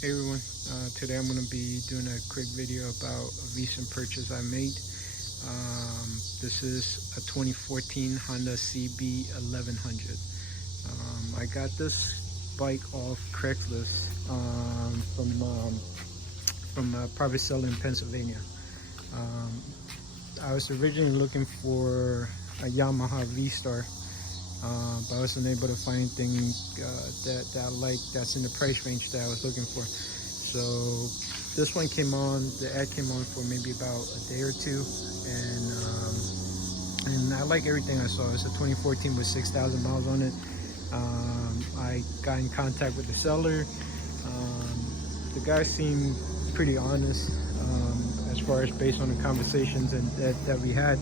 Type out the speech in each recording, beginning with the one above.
Hey everyone, today I'm going to be doing a quick video about a recent purchase I made. This is a 2014 Honda CB1100. I got this bike off Craigslist from a private seller in Pennsylvania. I was originally looking for a Yamaha V-Star, but I wasn't able to find anything that I like that's in the price range that I was looking for. So this one came on, the ad came on for maybe about a day or two, and I like everything I saw. It's a 2014 with 6,000 miles on it. I got in contact with the seller. The guy seemed pretty honest as far as based on the conversations that we had.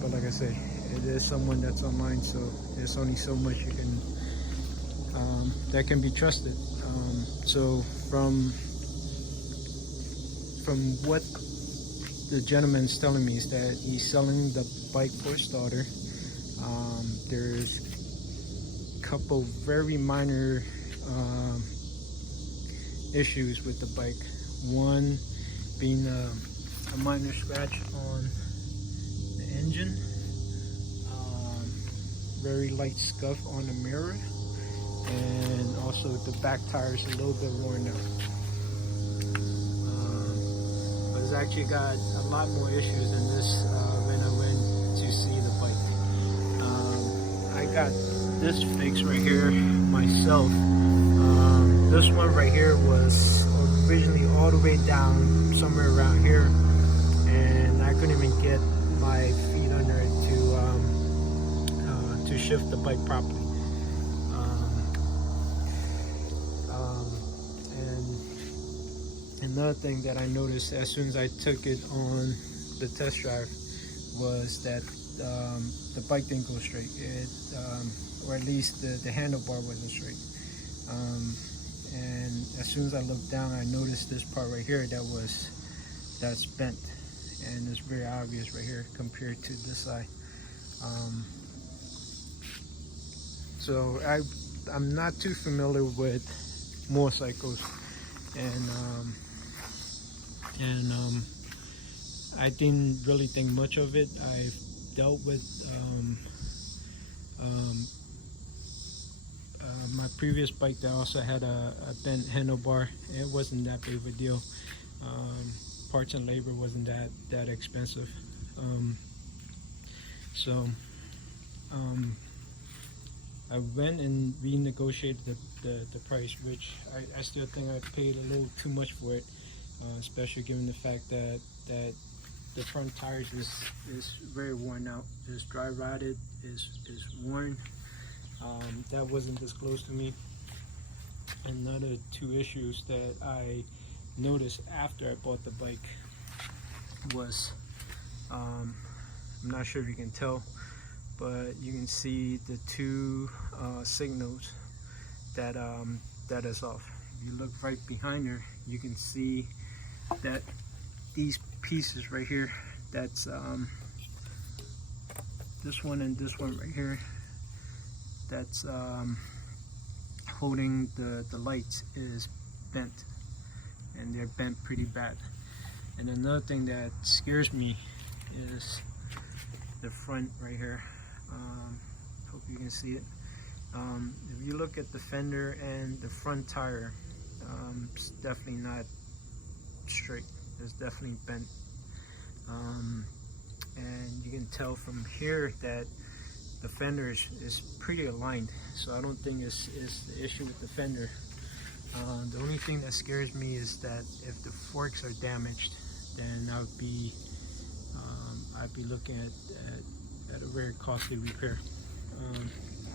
But like I say, it is someone that's online, so there's only so much you can that can be trusted. So from what the gentleman's telling me is that he's selling the bike for a starter. There's a couple very minor issues with the bike. One being a minor scratch on the engine, very light scuff on the mirror, and also the back tire is a little bit worn out. But it's actually got a lot more issues than this when I went to see the bike. I got this fix right here myself. This one right here was originally all the way down somewhere around here, and I couldn't even get my feet under it to shift the bike properly. And another thing that I noticed as soon as I took it on the test drive was that the bike didn't go straight. Or at least the handlebar wasn't straight. And as soon as I looked down, I noticed this part right here that's bent, and it's very obvious right here compared to this side. So I'm not too familiar with motorcycles, and I didn't really think much of it. I've dealt with my previous bike that also had a bent handlebar. It wasn't that big of a deal. Parts and labor wasn't that expensive. I went and renegotiated the price, which I still think I paid a little too much for it, especially given the fact that the front tires is very worn out. It's dry rotted, is worn. That wasn't disclosed to me. Another two issues that I noticed after I bought the bike was, I'm not sure if you can tell, but you can see the two signals that is off. If you look right behind her, you can see that these pieces right here, that's this one and this one right here, that's holding the lights is bent, and they're bent pretty bad. And another thing that scares me is the front right here. Hope you can see it. If you look at the fender and the front tire, it's definitely not straight. It's definitely bent, and you can tell from here that the fender is pretty aligned. So I don't think it's the issue with the fender. The only thing that scares me is that if the forks are damaged, then I'd be looking at a very costly repair.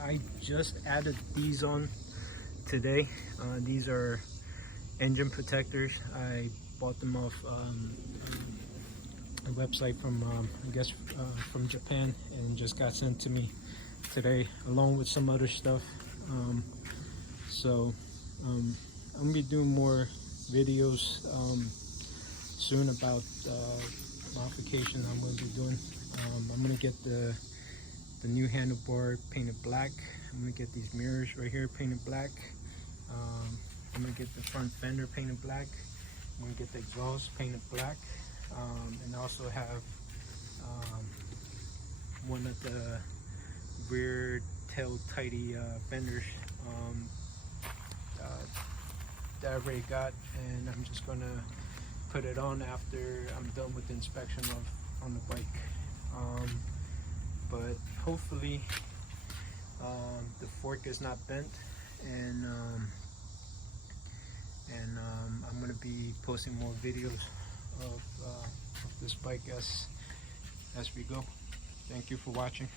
I just added these on today. These are engine protectors. I bought them off a website from I guess from Japan, and just got sent to me today along with some other stuff. So I'm gonna be doing more videos soon about modifications I'm going to be doing. I'm gonna get the new handlebar painted black. I'm gonna get these mirrors right here painted black. I'm gonna get the front fender painted black. I'm gonna get the exhaust painted black, and also have one of the rear tail tidy fenders that I already got, and I'm just gonna put it on after I'm done with the inspection on the bike. But hopefully the fork is not bent, and I'm gonna be posting more videos of this bike as we go. Thank you for watching.